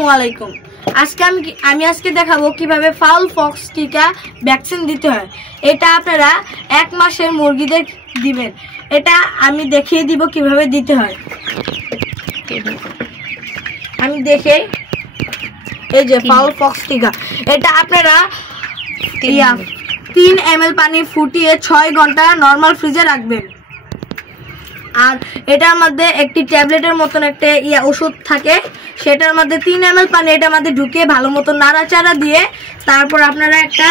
আসসালামু আলাইকুম। আজকে দেখাবো কিভাবে ফাউল পক্স টিকা ভ্যাকসিন দিতে হয়। এটা আপনারা 1 মাসের মুরগিদের দিবেন। এটা আমি দেখিয়ে দিব কিভাবে দিতে হয়। আমি দেখে এই যে ফাউল পক্স টিকা, এটা আপনারা 3 ml পানি ফুটিয়ে 6 ঘন্টা নরমাল ফ্রিজে রাখবেন। আর এটার মধ্যে একটি ট্যাবলেটের মতন একটা ওষুধ থাকে, সেটার মধ্যে 3 ml পানি এটার মধ্যে ঢুকিয়ে ভালো মতো নাড়াচাড়া দিয়ে তারপর আপনারা একটা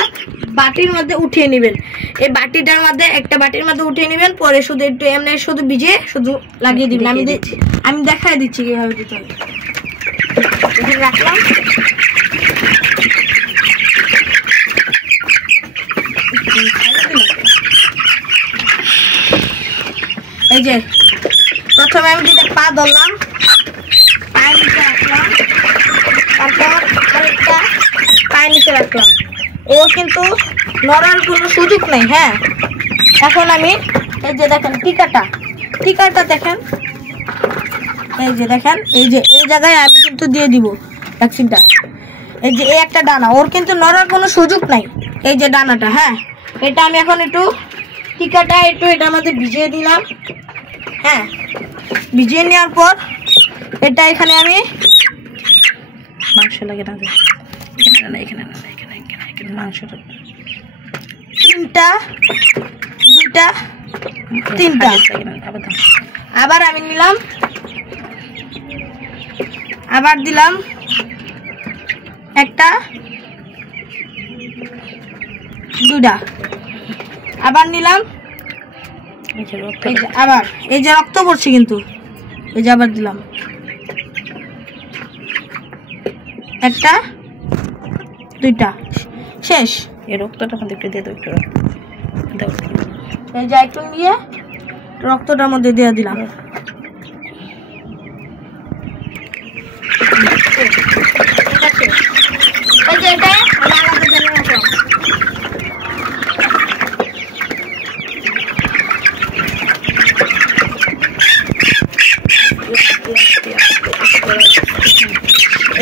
বাটির মধ্যে উঠিয়ে নেবেন। এই বাটিটার মধ্যে উঠিয়ে নেবেন, পরে শুধু একটু এমনি শুধু ভিজিয়ে শুধু লাগিয়ে দিবেন। আমি দেখাই দিচ্ছি কিভাবে দিতে হবে। এখানে রাখলাম, এই যে প্রথমে আমি যেটা পা ধরলাম, পায়ের নিচে রাখলাম, তারপর আরেকটা পায়ের নিচে রাখলাম। ও কিন্তু নড়ার কোনো সুযোগ নেই। হ্যাঁ, এখন আমি এই যে দেখেন টিকাটা দেখেন, এই যে দেখেন, এই যে এই জায়গায় আমি কিন্তু দিয়ে দিব ভ্যাকসিনটা। এই যে এই একটা ডানা, ওর কিন্তু নড়ার কোনো সুযোগ নাই। এই যে ডানাটা, হ্যাঁ, এটা আমি এখন টিকাটা এটার মধ্যে ভিজিয়ে দিলাম। হ্যাঁ, ভিজিয়ে নেওয়ার পর এটা এখানে আমি মাংস লাগে না, এখানে মাংসটা 3টা 2টা 3টা আবার আমি নিলাম, আবার দিলাম 1টা 2টা, আবার নিলাম, আবার এই যে রক্ত পড়ছে কিন্তু, এই যে আবার দিলাম 1টা 2টা, শেষ। এই রক্তটা মধ্যে একটু দিয়ে দাও, এই যে একটু নিয়ে রক্তটার মধ্যে দিয়ে দিলাম। এই যে এটা আমি আলাদা জায়গায় রাখলাম।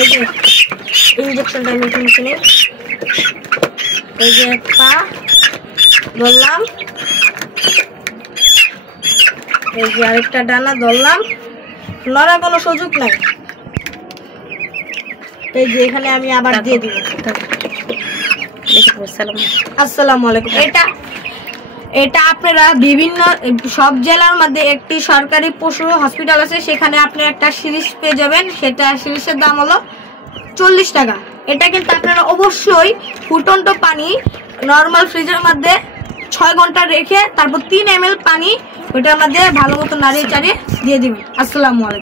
এই যে ইঞ্জেকশনটা মেশিনে, এই যে পা ধরলাম, এই যে আরেকটা ডানা ধরলাম, লড়ার কোনো সুযোগ নাই। এই যে এখানে আমি আবার দিয়ে দিব। আসসালামু আলাইকুম। এটা আপনারা বিভিন্ন সব জেলার মধ্যে একটি সরকারি পশু হসপিটাল আছে, সেখানে আপনি একটা সিরিজ পেয়ে যাবেন। সেটা সিরিজের দাম হলো 40 টাকা। এটা কিন্তু আপনারা অবশ্যই ফুটন্ত পানি নর্মাল ফ্রিজের মধ্যে 6 ঘন্টা রেখে তারপর 3 ml পানি ওইটার মধ্যে ভালো মতো নাড়িয়ে চাড়িয়ে দিয়ে দিবেন। আসসালামু আলাইকুম।